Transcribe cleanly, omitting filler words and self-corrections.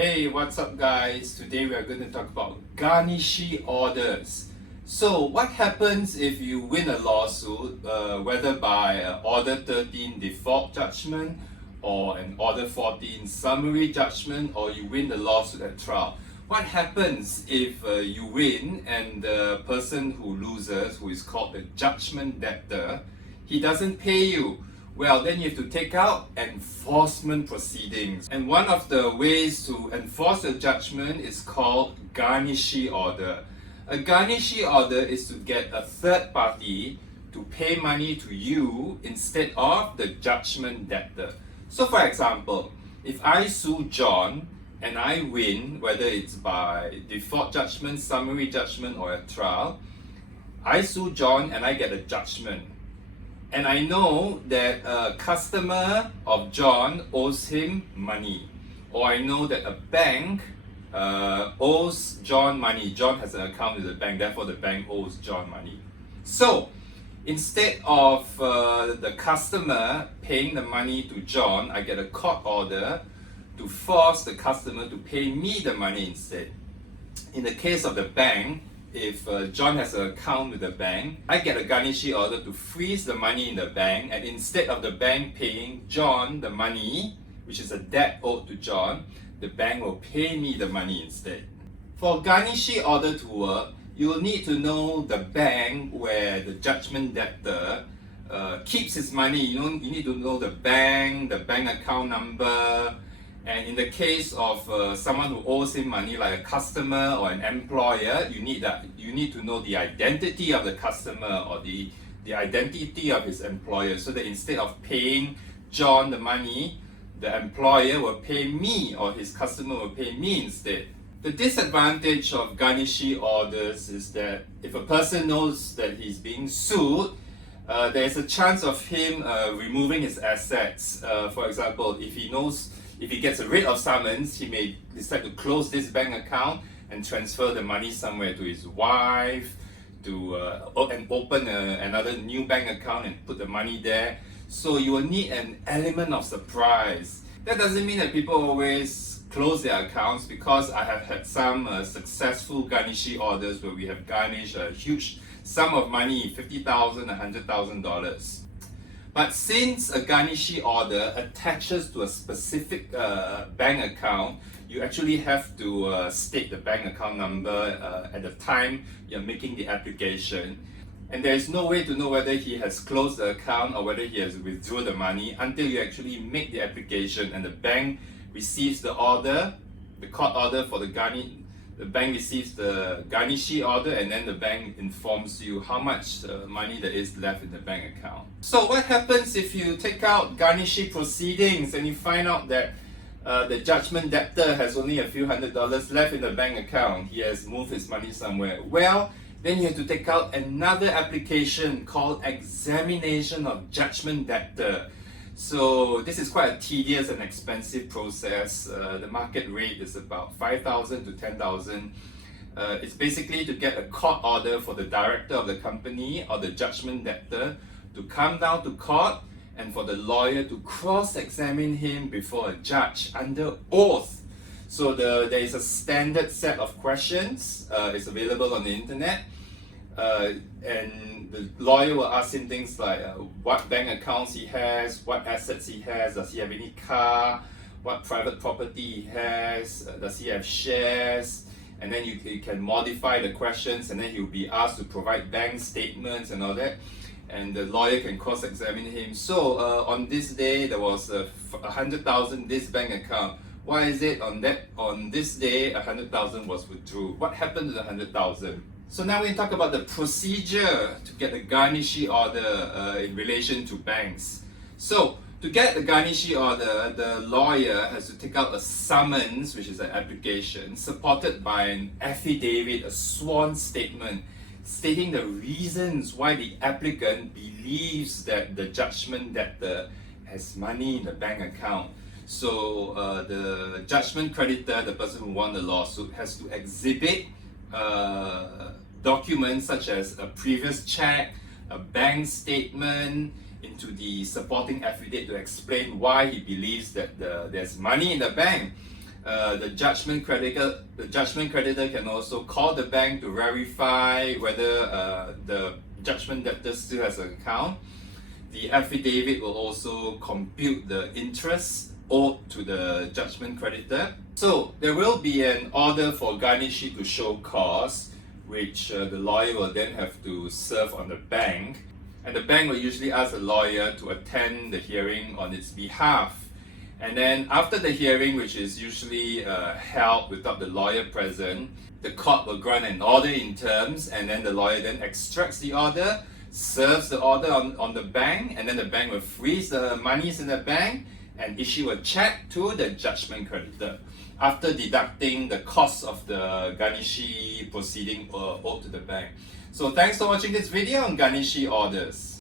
Hey, what's up guys? Today we are going to talk about Garnishee orders. So what happens if you win a lawsuit, whether by Order 13 default judgment or an Order 14 summary judgment, or you win the lawsuit at trial? What happens if you win and the person who loses, who is called the judgment debtor, he doesn't pay you? Well, then you have to take out enforcement proceedings. And one of the ways to enforce a judgment is called Garnishee order. A Garnishee order is to get a third party to pay money to you instead of the judgment debtor. So for example, if I sue John and I win, whether it's by default judgment, summary judgment, or a trial, I sue John and I get a judgment. And I know that a customer of John owes him money, or I know that a bank owes John money. John has an account with the bank, therefore the bank owes John money. So instead of the customer paying the money to John, I get a court order to force the customer to pay me the money instead. In the case of the bank, if John has an account with the bank, I get a Garnishee order to freeze the money in the bank, and instead of the bank paying John the money, which is a debt owed to John, the bank will pay me the money instead. For Garnishee order to work, you will need to know the bank where the judgment debtor keeps his money. You need to know the bank account number. And in the case of someone who owes him money, like a customer or an employer, you need to know the identity of the customer or the identity of his employer, so that instead of paying John the money, the employer will pay me, or his customer will pay me instead. The disadvantage of Garnishee orders is that if a person knows that he's being sued, there is a chance of him removing his assets. For example, if he gets a writ of summons, he may decide to close this bank account and transfer the money somewhere to his wife, and open another new bank account and put the money there. So you will need an element of surprise. That doesn't mean that people always close their accounts, because I have had some successful Garnishee orders where we have garnished a huge sum of money, $50,000, $100,000. But since a Garnishee order attaches to a specific bank account, you actually have to state the bank account number at the time you're making the application. And there is no way to know whether he has closed the account or whether he has withdrawn the money until you actually make the application and the bank receives the order, the court order for the bank receives the Garnishee order, and then the bank informs you how much money there is left in the bank account. So what happens if you take out Garnishee proceedings and you find out that the judgment debtor has only a few $100s left in the bank account? He has moved his money somewhere. Well, then you have to take out another application called examination of judgment debtor. So this is quite a tedious and expensive process. The market rate is about $5,000 to $10,000. It's basically to get a court order for the director of the company or the judgment debtor to come down to court, and for the lawyer to cross-examine him before a judge under oath. So there is a standard set of questions. It's available on the internet. And the lawyer will ask him things like what bank accounts he has, what assets he has, does he have any car, what private property he has, does he have shares, and then you can modify the questions, and then he'll be asked to provide bank statements and all that, and the lawyer can cross-examine him. So on this day there was $100,000 this bank account. Why is it on this day $100,000 was withdrawn? What happened to the $100,000? So now we can talk about the procedure to get the Garnishee order in relation to banks. So to get the Garnishee order, the lawyer has to take out a summons, which is an application, supported by an affidavit, a sworn statement, stating the reasons why the applicant believes that the judgment debtor has money in the bank account. So the judgment creditor, the person who won the lawsuit, has to exhibit documents such as a previous check, a bank statement, into the supporting affidavit to explain why he believes that there's money in the bank. the judgment creditor can also call the bank to verify whether the judgment debtor still has an account. The affidavit will also compute the interest owed to the judgment creditor. So there will be an order for Garnishee to show cause, which the lawyer will then have to serve on the bank, and the bank will usually ask the lawyer to attend the hearing on its behalf. And then after the hearing, which is usually held without the lawyer present, the court will grant an order in terms, and then the lawyer then extracts the order, serves the order on the bank, and then the bank will freeze the monies in the bank and issue a check to the judgment creditor after deducting the cost of the Garnishee proceeding owed to the bank. So thanks for watching this video on Garnishee orders.